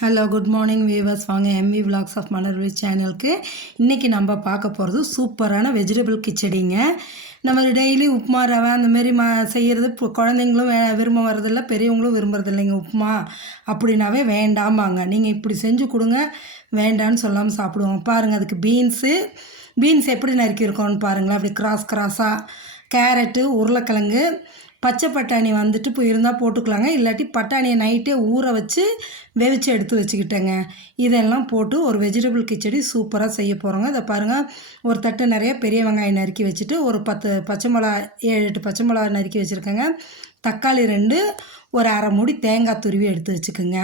Hello good morning viewers. வாங்க MV vlogs of Malarvizhi சேனலுக்கு. இன்றைக்கி நம்ம பார்க்க போகிறது சூப்பரான வெஜிடபிள் கிச்சடிங்க. நம்ம டெய்லி உப்புமா ரவை அந்தமாரி செய்கிறது குழந்தைங்களும் விரும்ப வரதில்லை, பெரியவங்களும் விரும்புறதில்லைங்க. உப்புமா அப்படின்னாவே வேண்டாமாங்க. நீங்கள் இப்படி செஞ்சு கொடுங்க, வேண்டான்னு சொல்லாமல் சாப்பிடுவோம். பாருங்கள், அதுக்கு பீன்ஸ் எப்படி நறுக்கியிருக்கோன்னு பாருங்களேன். அப்படி கிராஸாக கேரட்டு, உருளைக்கிழங்கு, பச்சை பட்டாணி வந்துட்டு இப்போ இருந்தால் போட்டுக்கலாங்க. இல்லாட்டி பட்டாணியை நைட்டே ஊற வச்சு வெவிச்சு எடுத்து வச்சுக்கிட்டேங்க. இதெல்லாம் போட்டு ஒரு வெஜிடபிள் கிச்சடி சூப்பராக செய்ய போகிறோங்க. இதை பாருங்கள், ஒரு தட்டு நிறைய பெரிய வெங்காயம் நறுக்கி வச்சுட்டு ஒரு 10 பச்சை மிளகா 7-8 பச்சை மிளகா நறுக்கி வச்சுருக்கேங்க. தக்காளி 2, ஒரு அரை மூடி தேங்காய் துருவி எடுத்து வச்சுக்கோங்க.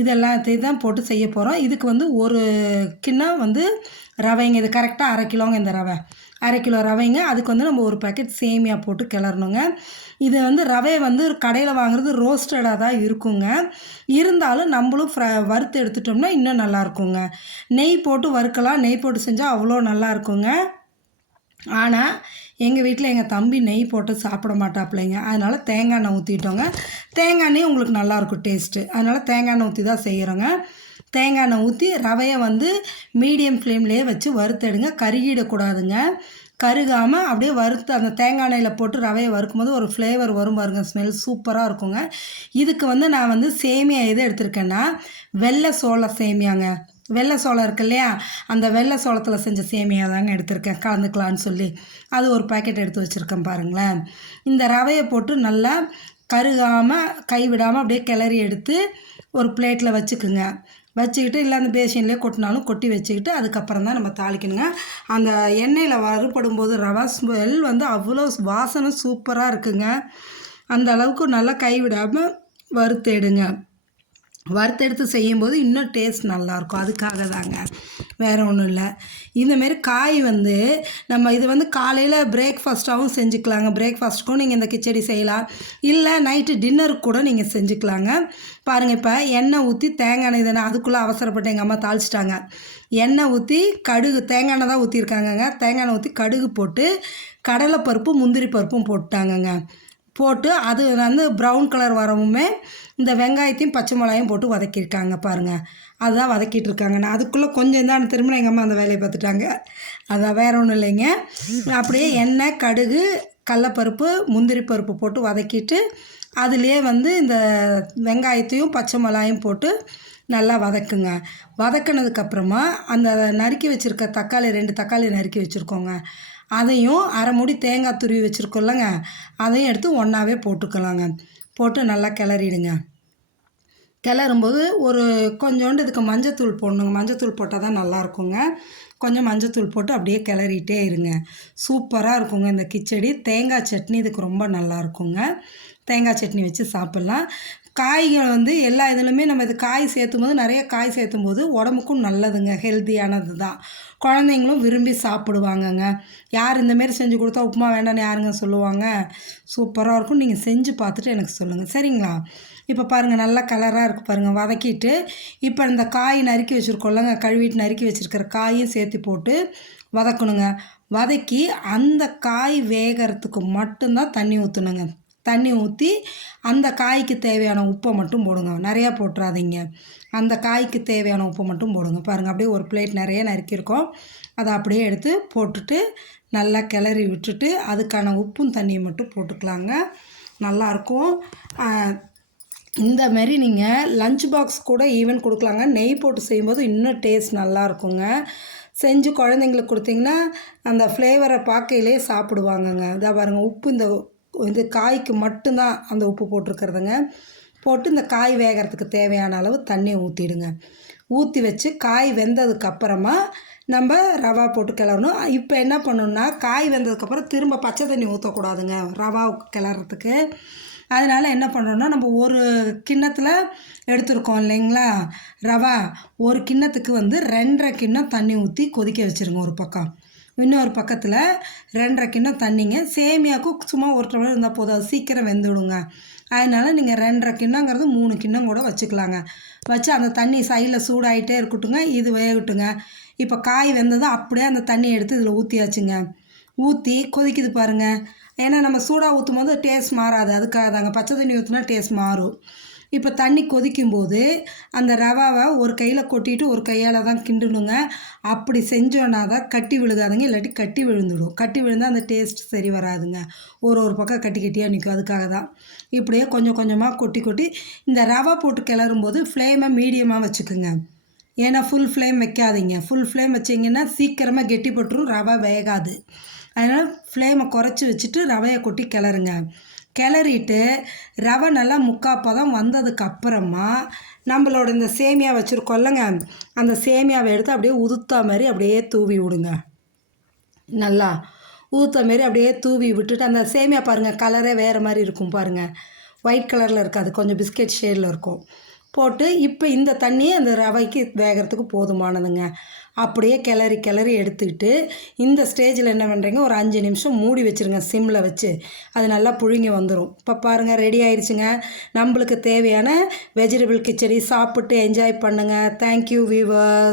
இதெல்லாத்தையும் தான் போட்டு செய்ய போகிறோம். இதுக்கு வந்து ஒரு கிண்ணம் வந்து ரவைங்க. இது கரெக்டாக 1/2 கிலோங்க. இந்த ரவை 1/2 கிலோ ரவைங்க. அதுக்கு வந்து நம்ம ஒரு பேக்கெட் சேமியா போட்டு கிளறணுங்க. இது வந்து ரவையை வந்து கடையில் வாங்குறது ரோஸ்டடாக தான் இருக்குங்க. இருந்தாலும் நம்மளும் வறுத்து எடுத்துட்டோம்னா இன்னும் நல்லாயிருக்குங்க. நெய் போட்டு வறுக்கலாம். நெய் போட்டு செஞ்சால் அவ்வளோ நல்லாயிருக்குங்க. ஆனால் எங்கள் வீட்டில் எங்கள் தம்பி நெய் போட்டு சாப்பிட மாட்டாப்புலைங்க. அதனால் தேங்காய் எண்ணெய் ஊற்றிட்டோங்க. தேங்காய் எண்ணெய் உங்களுக்கு நல்லாயிருக்கும் டேஸ்ட்டு. அதனால் தேங்காய் எண்ணெய் ஊற்றி தான் செய்கிறோங்க. தேங்காய் எண்ணெய் ஊற்றி ரவையை வந்து மீடியம் ஃப்ளேம்லேயே வச்சு வறுத்தெடுங்க. கருகிடக்கூடாதுங்க. கருகாமல் அப்படியே வறுத்து அந்த தேங்காய் எண்ணெயில் போட்டு ரவையை வறுக்கும்போது ஒரு ஃப்ளேவர் வரும் பாருங்க. ஸ்மெல் சூப்பராக இருக்குங்க. இதுக்கு வந்து நான் வந்து சேமியா எது எடுத்திருக்கேன்னா வெள்ளை சோள சேமியாங்க. வெள்ளை சோளம் இருக்கு இல்லையா, அந்த வெள்ளை சோளத்தில் செஞ்ச சேமியா தாங்க எடுத்திருக்கேன், கலந்துக்கலான்னு சொல்லி. அது ஒரு பேக்கெட் எடுத்து வச்சுருக்கேன் பாருங்களேன். இந்த ரவையை போட்டு நல்லா கருகாமல் கைவிடாமல் அப்படியே கிளறி எடுத்து ஒரு பிளேட்டில் வச்சுக்குங்க. வச்சுக்கிட்டு இல்லை அந்த பேஷன்லேயே கொட்டினாலும் கொட்டி வச்சுக்கிட்டு அதுக்கப்புறம் தான் நம்ம தாளிக்கணுங்க. அந்த எண்ணெயில் வறுபடும் போது ரவா ஸ்மெல் வந்து அவ்வளோ வாசனை சூப்பராக இருக்குங்க. அந்த அளவுக்கு நல்லா கைவிடாமல் வறுத்தெடுங்க. வறுத்தெடுத்து செய்யும்போது இன்னும் டேஸ்ட் நல்லாயிருக்கும். அதுக்காக தாங்க, வேறு ஒன்றும் இல்லை. இந்தமாரி காய் வந்து நம்ம இது வந்து காலையில் பிரேக்ஃபாஸ்ட்டாகவும் செஞ்சுக்கலாங்க. பிரேக்ஃபாஸ்ட்டுக்கும் நீங்கள் இந்த கிச்சடி செய்யலாம். இல்லை நைட்டு டின்னருக்கு கூட நீங்கள் செஞ்சுக்கலாங்க. பாருங்கள், இப்போ எண்ணெய் ஊற்றி தேங்காய் எண்ணெய் தானே, அதுக்குள்ளே அவசரப்பட்டு எங்கள் அம்மா தாளிச்சிட்டாங்க. எண்ணெய் ஊற்றி கடுகு, தேங்காய் எண்ணெய் தான் ஊற்றிருக்காங்கங்க. தேங்காய் எண்ணெய் ஊற்றி கடுகு போட்டு கடலைப்பருப்பு முந்திரி பருப்பும் போட்டாங்கங்க. போட்டு அது வந்து ப்ரௌன் கலர் வரவுமே இந்த வெங்காயத்தையும் பச்சை மிளகாயும் போட்டு வதக்கியிருக்காங்க பாருங்கள். அதுதான் வதக்கிட்டு இருக்காங்க. நான் அதுக்குள்ளே கொஞ்சம் தான் திரும்ப எங்கள் அம்மா அந்த வேலையை பார்த்துட்டாங்க. அதான் வேறு ஒன்றும் இல்லைங்க. அப்படியே எண்ணெய், கடுகு, கடலப்பருப்பு, முந்திரி பருப்பு போட்டு வதக்கிட்டு அதுலேயே வந்து இந்த வெங்காயத்தையும் பச்சை மிளகாயும் போட்டு நல்லா வதக்குங்க. வதக்கினதுக்கப்புறமா அந்த நறுக்கி வச்சுருக்க தக்காளி 2 தக்காளி நறுக்கி வச்சுருக்கோங்க. அதையும் அரை மூடி தேங்காய் துருவி வச்சுருக்கோம்லங்க, அதையும் எடுத்து ஒன்றாவே போட்டுக்கலாங்க. போட்டு நல்லா கிளறிடுங்க. கிளறும்போது ஒரு கொஞ்சோண்டு இதுக்கு மஞ்சத்தூள் போடணுங்க. மஞ்சத்தூள் போட்டால் தான் நல்லாயிருக்குங்க. கொஞ்சம் மஞ்சத்தூள் போட்டு அப்படியே கிளறிட்டே இருங்க. சூப்பராக இருக்குங்க இந்த கிச்சடி. தேங்காய் சட்னி இதுக்கு ரொம்ப நல்லாயிருக்குங்க. தேங்காய் சட்னி வச்சு சாப்பிட்லாம். காய்கள் வந்து எல்லா இதுலையுமே நம்ம இது காய் சேர்த்தும் போது நிறைய காய் சேர்த்தும் போது உடம்புக்கும் நல்லதுங்க. ஹெல்த்தியானது தான். குழந்தைங்களும் விரும்பி சாப்பிடுவாங்கங்க. யார் இந்தமாரி செஞ்சு கொடுத்தா உப்புமா வேண்டான்னு யாருங்க சொல்லுவாங்க? சூப்பராக இருக்கும். நீங்கள் செஞ்சு பார்த்துட்டு எனக்கு சொல்லுங்கள், சரிங்களா? இப்போ பாருங்கள், நல்லா கலராக இருக்குது பாருங்கள். வதக்கிட்டு இப்போ இந்த காய் நறுக்கி வச்சுருக்கோம்லங்க, கழுவிட்டு நறுக்கி வச்சுருக்கிற காயும் சேர்த்து போட்டு வதக்கணுங்க. வதக்கி அந்த காய் வேகிறதுக்கு மட்டும்தான் தண்ணி ஊற்றணுங்க. தண்ணி ஊற்றி அந்த காய்க்கு தேவையான உப்பை மட்டும் போடுங்க. நிறையா போட்டுறாதீங்க. அந்த காய்க்கு தேவையான உப்பை மட்டும் போடுங்க. பாருங்கள், அப்படியே ஒரு பிளேட் நிறைய நறுக்கியிருக்கோம். அதை அப்படியே எடுத்து போட்டுட்டு நல்லா கிளறி விட்டுட்டு அதுக்கான உப்பும் தண்ணியை மட்டும் போட்டுக்கலாங்க. நல்லாயிருக்கும். இந்தமாரி நீங்கள் லஞ்ச் பாக்ஸ் கூட ஈவன் கொடுக்கலாங்க. நெய் போட்டு செய்யும்போது இன்னும் டேஸ்ட் நல்லாயிருக்குங்க. செஞ்சு குழந்தைங்களுக்கு கொடுத்தீங்கன்னா அந்த ஃப்ளேவரை பார்க்கையிலே சாப்பிடுவாங்கங்க. இதாக பாருங்கள், உப்பு இந்த காய்க்கு மட்டும்தான் அந்த உப்பு போட்டிருக்கிறதுங்க. போட்டு இந்த காய் வேகிறதுக்கு தேவையான அளவு தண்ணியை ஊற்றிடுங்க. ஊற்றி வச்சு காய் வெந்ததுக்கப்புறமா நம்ம ரவா போட்டு கிளறணும். இப்போ என்ன பண்ணணுன்னா, காய் வெந்ததுக்கப்புறம் திரும்ப பச்சை தண்ணி ஊற்றக்கூடாதுங்க ரவா கிளறதுக்கு. அதனால் என்ன பண்ணுறோன்னா, நம்ம ஒரு கிண்ணத்தில் எடுத்துருக்கோம் இல்லைங்களா ரவா, ஒரு கிண்ணத்துக்கு வந்து 2.5 கிண்ணம் தண்ணி ஊற்றி கொதிக்க வச்சுருங்க ஒரு பக்கம். இன்னொரு பக்கத்தில் 2.5 கிண்ணம் தண்ணிங்க. சேமியாவுக்கும் சும்மா ஒரு டம்ளர் இருந்தால் போதும், அது சீக்கிரம் வெந்துவிடுங்க. அதனால் நீங்கள் 2.5 கிண்ணங்கிறது 3 கிண்ணம் கூட வச்சுக்கலாங்க. வச்சு அந்த தண்ணி சைடில் சூடாகிட்டே இருக்கட்டுங்க. இது வேகட்டுங்க. இப்போ காய் வெந்ததும் அப்படியே அந்த தண்ணியை எடுத்து இதில் ஊற்றியாச்சுங்க. ஊற்றி கொதிக்குது பாருங்கள். ஏன்னா நம்ம சூடாக ஊற்றும் போது டேஸ்ட் மாறாது. அதுக்காக தாங்க. பச்சை தண்ணி ஊற்றினா டேஸ்ட் மாறும். இப்போ தண்ணி கொதிக்கும்போது அந்த ரவாவை ஒரு கையில் கொட்டிட்டு ஒரு கையால் தான் கிண்டணுங்க. அப்படி செஞ்சோன்னா தான் கட்டி விழுகாதுங்க, இல்லாட்டி கட்டி விழுந்துடும். கட்டி விழுந்தால் அந்த டேஸ்ட் சரி வராதுங்க. ஒரு பக்கம் கட்டி கட்டியாக நிற்கும். அதுக்காக தான் இப்படியே கொஞ்சம் கொஞ்சமாக கொட்டி கொட்டி இந்த ரவை போட்டு கிளறும்போது ஃப்ளேமை மீடியமாக வச்சுக்குங்க. ஏன்னா ஃபுல் ஃப்ளேம் வைக்காதீங்க. ஃபுல் ஃப்ளேம் வச்சிங்கன்னா சீக்கிரமாக கெட்டிப்பட்டுரும், ரவை வேகாது. அதனால் ஃப்ளேமை குறைச்சி வச்சுட்டு ரவையை கொட்டி கிளறுங்க. கிளறிட்டு ரவை நல்லா முக்கால் பதம் வந்ததுக்கப்புறமா நம்மளோட இந்த சேமியா வச்சுருக்கோல்லங்க, அந்த சேமியாவை எடுத்து அப்படியே உதுத்தா மாதிரி அப்படியே தூவி விடுங்க. நல்லா ஊற்ற மாரி அப்படியே தூவி விட்டுட்டு அந்த சேமியா பாருங்கள் கலரே வேறு மாதிரி இருக்கும் பாருங்கள். ஒயிட் கலரில் இருக்காது, கொஞ்சம் பிஸ்கெட் ஷேடில் இருக்கும். போட்டு இப்போ இந்த தண்ணியே அந்த ரவைக்கு வேகிறதுக்கு போதுமானதுங்க. அப்படியே கிளறி கிளறி எடுத்துக்கிட்டு இந்த ஸ்டேஜில் என்ன பண்ணுறீங்க, ஒரு 5 நிமிஷம் மூடி வச்சுருங்க சிம்மில் வச்சு. அது நல்லா புழுங்கி வந்துடும். இப்போ பாருங்கள் ரெடி ஆயிடுச்சுங்க. நம்மளுக்கு தேவையான வெஜிடபிள் கிச்சடி. சாப்பிட்டு என்ஜாய் பண்ணுங்கள். Thank you viewers.